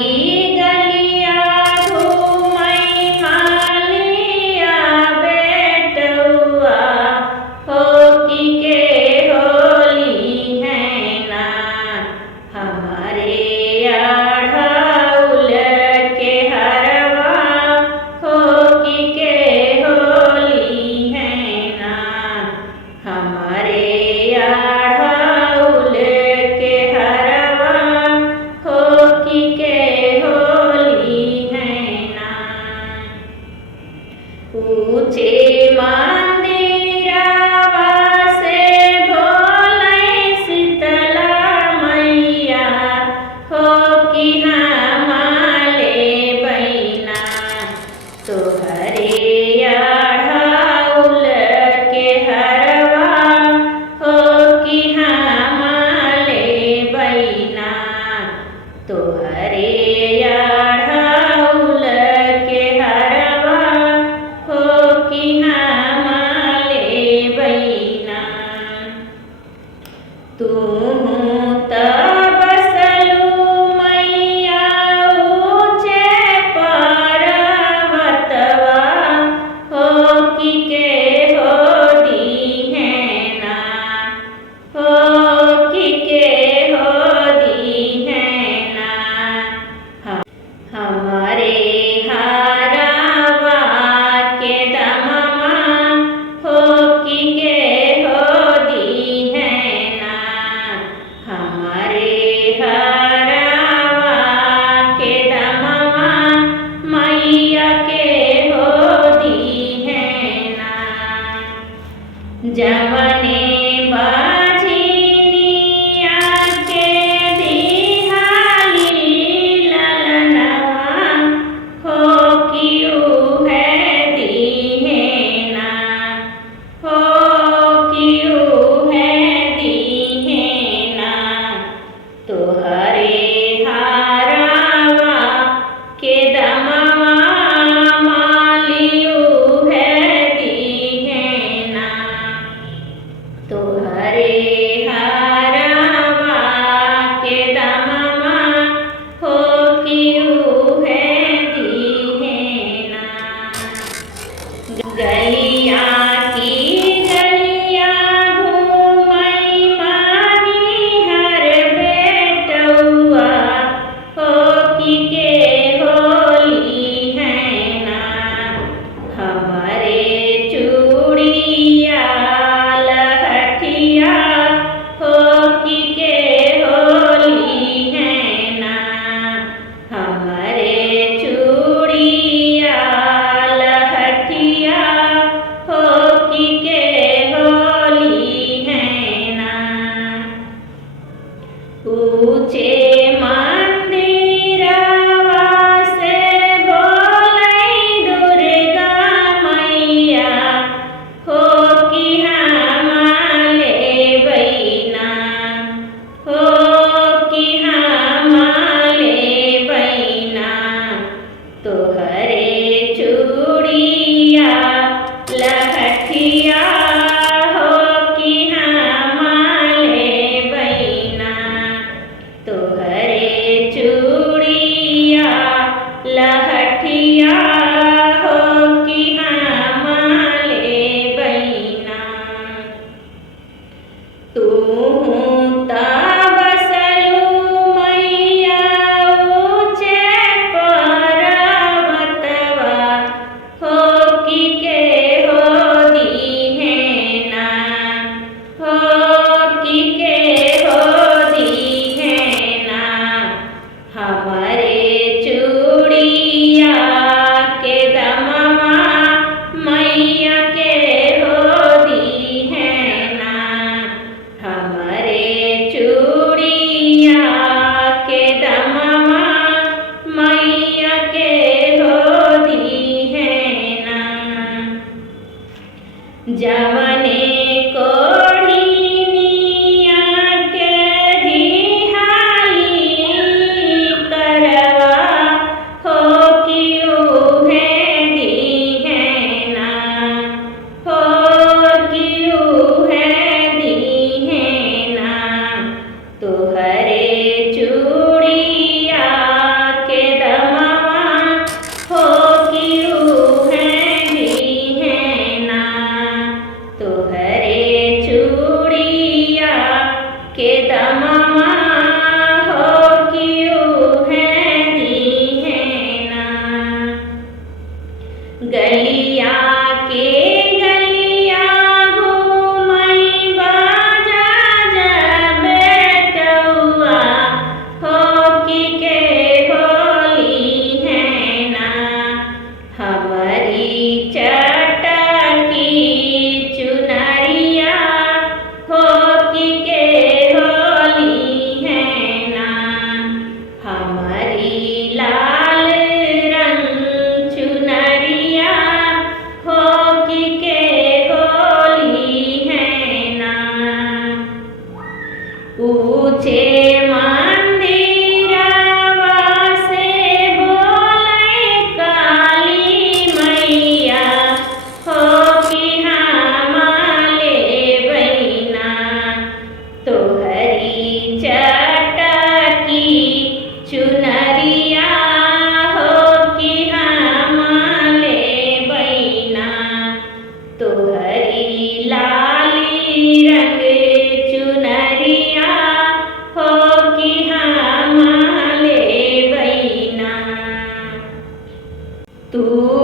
गलिया घूमई मालिया बेटुआ हो की के होली है ना हमारे अढ़उल के हरवा हो की के होली है ना हमारे अढ़उल के हरवा हो की के होली है ना ऊँचे मंदिरवा से बोलै शीतला मैया हो कि हमाले बैना तोहरे अढ़उल के हरवा हो कि हमाले बैना तोहरे अढ़उल के हरवा हो कि हमाले बैना तूहू त बसलू मैया ऊँचे पर्वतवा हो कि के हो दी है ना हो कि के हो दी है ना हमारे हरवा के दमवा हो कि के हो दी है ना हमारे हरवा के दमवा मैया के हो दी है ना जवने बाझिनिया के दिहाली ललनवा हो कि उहे दी है ना हो कि उहे दी है ना तोहरे हरवा के दमवा मालियू है दी है ना तोहरे हरवा के दमवा हो कि उहे दी है ना गलिया की गलिया घूमई मानी हर बेटुआ हो कि के होली है ना हमारे चूड़िया लहठिया हो कि के होली है ना हमारे चूड़िया लहठिया हो कि के होली है ना ऊँचे मंदिरवा से बोलै दुर्गा मैया हो कि हमाले बैना हो कि हमाले बैना तोहरे चूड़िया लहठिया हो कि हमाले बैना तोहरे चूड़िया लहठिया हो कि हमाले बैना तूहू त बसलू मैया ऊँचे पर्वतवा हो कि के हो दी है ना हो कि के हो दी है ना हमारे चूड़िया के दमवा मैया के हो दी है ना हमारे चूड़िया के दमवा मैया के हो दी है ना जवने कोढ़िनिया के दिहाली करवा हो कि तुहरिया हो कि हम ले बैना तुहरी लाली रंग चुनरिया हो कि हम ले बैना तू